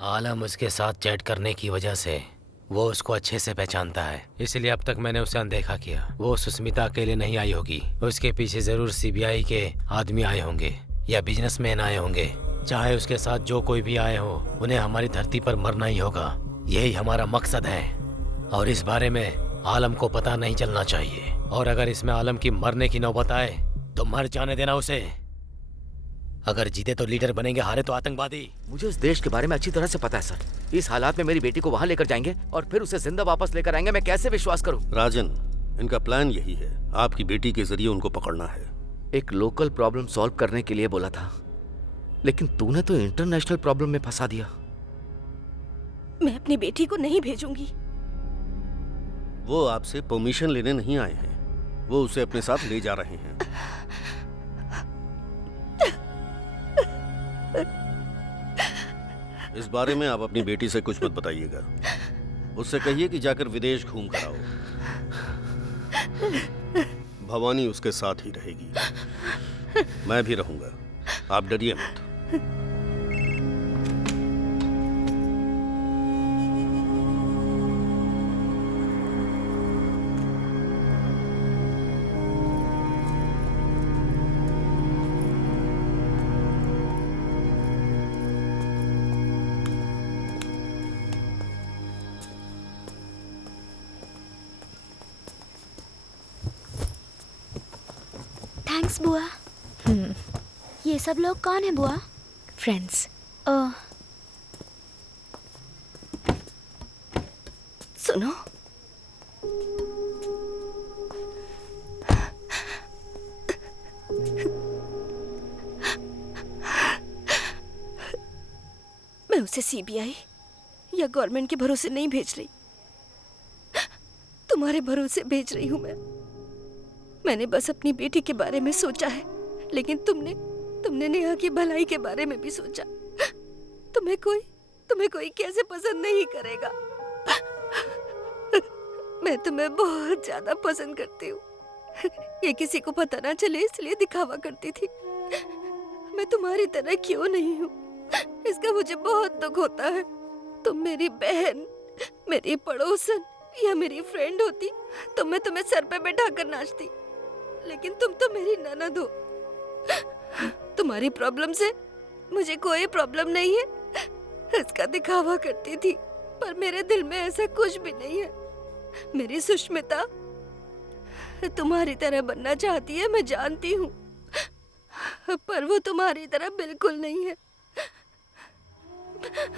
आलम उसके साथ चैट करने की वजह से वो उसको अच्छे से पहचानता है, इसलिए अब तक मैंने उसे अनदेखा किया। वो सुस्मिता अकेले नहीं आई होगी, उसके पीछे जरूर सीबीआई के आदमी आए होंगे या बिजनेसमैन आए होंगे। चाहे उसके साथ जो कोई भी आए हो, उन्हें हमारी धरती पर मरना ही होगा। यही हमारा मकसद है और इस बारे में आलम को पता नहीं चलना चाहिए। और अगर इसमें आलम की मरने की नौबत आए तो मर जाने देना उसे। अगर जीते तो लीडर बनेंगे, हारे तो आतंकवादी। मुझे इस देश के बारे में अच्छी तरह से पता है सर। इस हालात में मेरी बेटी को वहाँ लेकर जाएंगे और फिर उसे जिंदा वापस लेकर आएंगे, मैं कैसे विश्वास करूँ? राजन, इनका प्लान यही है, आपकी बेटी के जरिए उनको पकड़ना है। एक लोकल प्रॉब्लम सॉल्व करने के लिए बोला था, लेकिन तूने तो इंटरनेशनल प्रॉब्लम में फंसा दिया। मैं अपनी बेटी को नहीं भेजूंगी। वो आपसे परमिशन लेने नहीं आए हैं, वो उसे अपने साथ ले जा रहे हैं। इस बारे में आप अपनी बेटी से कुछ मत बताइएगा। उससे कहिए कि जाकर विदेश घूम कर आओ। भवानी उसके साथ ही रहेगी, मैं भी रहूंगा, आप डरिए मत। थैंक्स बुआ। ये सब लोग कौन है बुआ? फ्रेंड्स। ओह, सुनो, मैं उसे सीबीआई या गवर्नमेंट के भरोसे नहीं भेज रही, तुम्हारे भरोसे भेज रही हूं मैं। मैंने बस अपनी बेटी के बारे में सोचा है, लेकिन तुमने नेहा की भलाई के बारे में भी सोचा। तुम्हें कोई कैसे पसंद नहीं करेगा। मैं तुम्हें बहुत ज्यादा पसंद करती हूँ। ये किसी को पता ना चले इसलिए दिखावा करती थी। मैं तुम्हारी तरह क्यों नहीं हूँ, इसका मुझे बहुत दुख होता है। तुम मेरी बहन, मेरी पड़ोसन या मेरी फ्रेंड होती तो मैं तुम्हें सर पे बैठा कर नाचती, लेकिन तुम तो मेरी ननद हो। तुम्हारी प्रॉब्लम से मुझे कोई प्रॉब्लम नहीं है, इसका दिखावा करती थी, पर मेरे दिल में ऐसा कुछ भी नहीं है। मेरी सुष्मिता तुम्हारी तरह बनना चाहती है, मैं जानती हूँ, पर वो तुम्हारी तरह बिल्कुल नहीं है।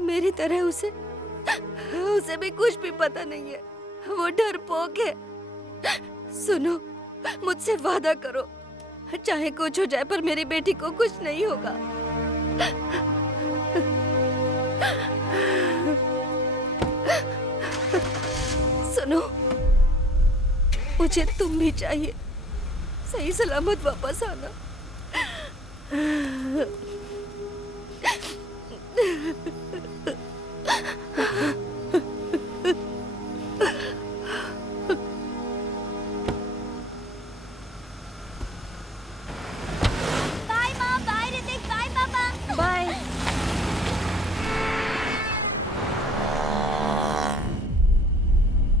मेरी तरह उसे भी कुछ भी पता नहीं है, वो डरपोक है। सुनो, मुझसे वादा करो, चाहे कुछ हो जाए पर मेरी बेटी को कुछ नहीं होगा। सुनो, मुझे तुम भी चाहिए, सही सलामत वापस आना। बाय माँ, बाय ऋतिक, बाय पापा। बाय।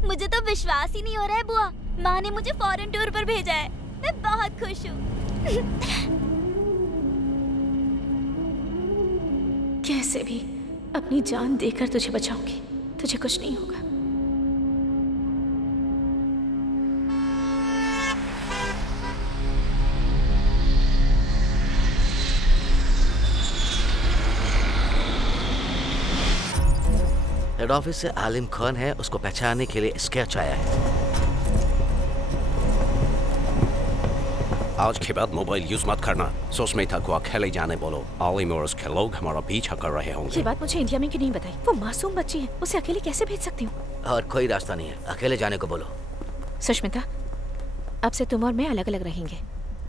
मुझे तो विश्वास ही नहीं हो रहा है बुआ, माँ ने मुझे फॉरेन टूर पर भेजा है। मैं बहुत खुश हूँ। कैसे भी अपनी जान देकर तुझे बचाऊंगी, तुझे कुछ नहीं होगा। हेड ऑफिस से आलिम खान है, उसको पहचानने के लिए स्केच आया है। आज के बाद मोबाइल यूज मत करना। सुष्मिता को अकेले जाने बोलो। आलिम और उसके लोग हमारा पीछा कर रहे होंगे। ये बात मुझे इंडिया में क्यों नहीं बताई? वो मासूम बच्ची है, उसे अकेले कैसे भेज सकती हूँ? और कोई रास्ता नहीं है, अकेले जाने को बोलो। सुष्मिता, अब से तुम और मैं अलग अलग रहेंगे।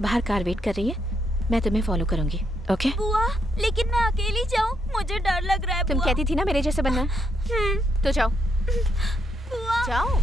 बाहर कार वेट कर रही है, मैं तुम्हें फॉलो करूंगी। ओके? बुआ, लेकिन मैं अकेली जाऊँ, मुझे डर लग रहा है। तुम बुआ। कहती थी ना मेरे जैसे बनना। तो जाओ, बुआ। जाओ।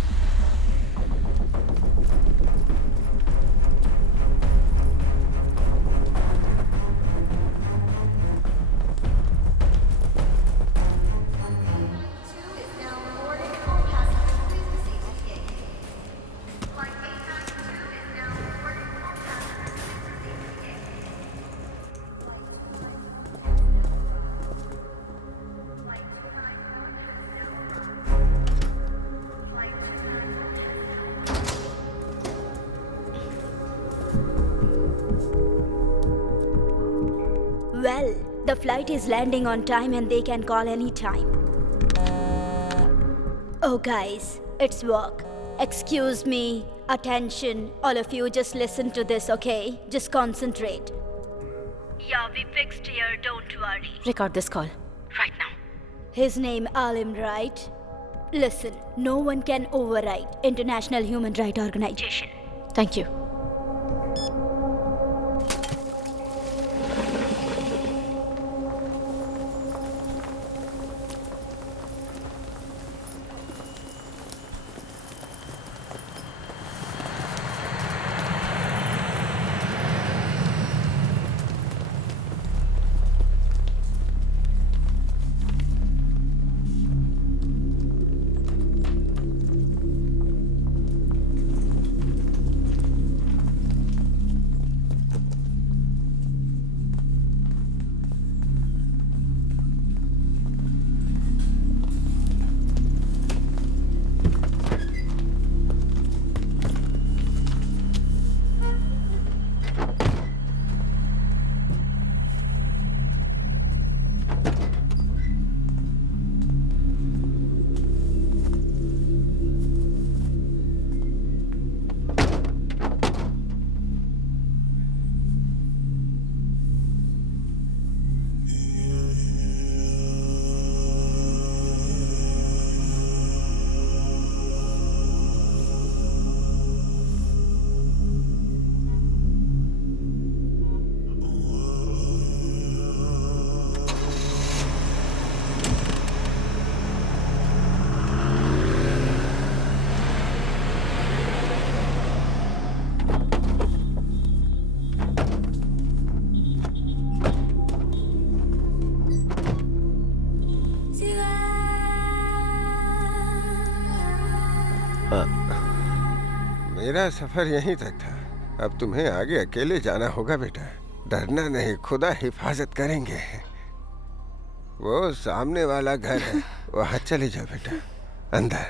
Well, the flight is landing on time and they can call any time. Oh guys, it's work. Excuse me. Attention. All of you just listen to this, okay? Just concentrate. Yeah, we fixed here, don't worry. Record this call. Right now. His name Alim, right? Listen, no one can override International Human Rights Organization. Thank you. मेरा सफर यहीं तक था। अब तुम्हें आगे अकेले जाना होगा बेटा। डरना नहीं, खुदा हिफाजत करेंगे। वो सामने वाला घर है, वहां चले जाओ बेटा, अंदर।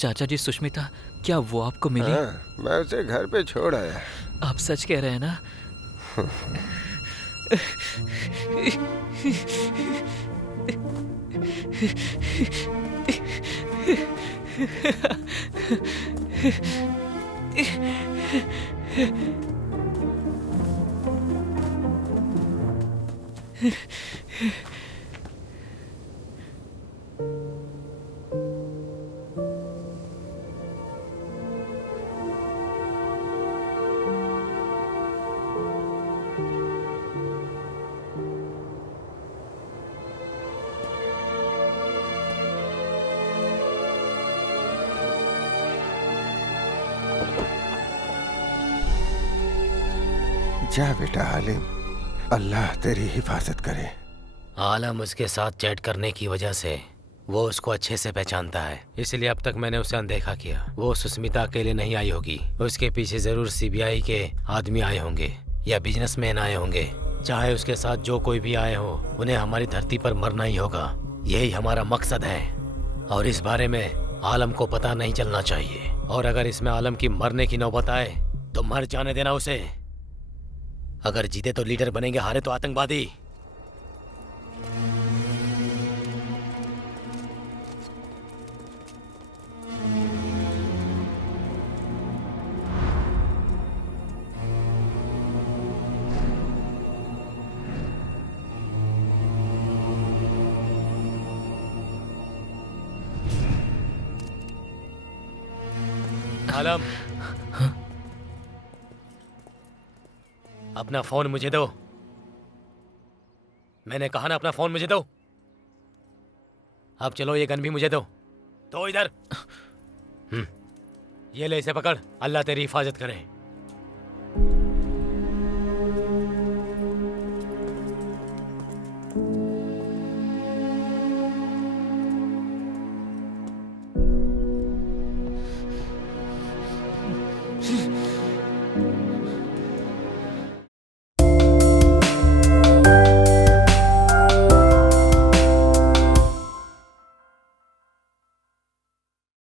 चाचा जी सुष्मिता, क्या वो आपको मिली? हाँ, मैं उसे घर पे छोड़ आया। आप सच कह रहे हैं ना? जा बेटा आलिम, अल्लाह तेरी हिफाजत करे। आलम उसके साथ चैट करने की वजह से वो उसको अच्छे से पहचानता है, इसलिए अब तक मैंने उसे अनदेखा किया। वो सुष्मिता अकेले नहीं आई होगी, उसके पीछे जरूर सीबीआई के आदमी आए होंगे या बिजनेसमैन आए होंगे। चाहे उसके साथ जो कोई भी आए हो, उन्हें हमारी धरती पर मरना ही होगा। यही हमारा मकसद है और इस बारे में आलम को पता नहीं चलना चाहिए। और अगर इसमें आलम की मरने की नौबत आए तो मर जाने देना उसे। अगर जीते तो लीडर बनेंगे, हारे तो आतंकवादी। आलम, अपना फोन मुझे दो। मैंने कहा ना, अपना फोन मुझे दो। अब चलो, ये गन भी मुझे दो। तो इधर ये ले, इसे पकड़। अल्लाह तेरी हिफाजत करे।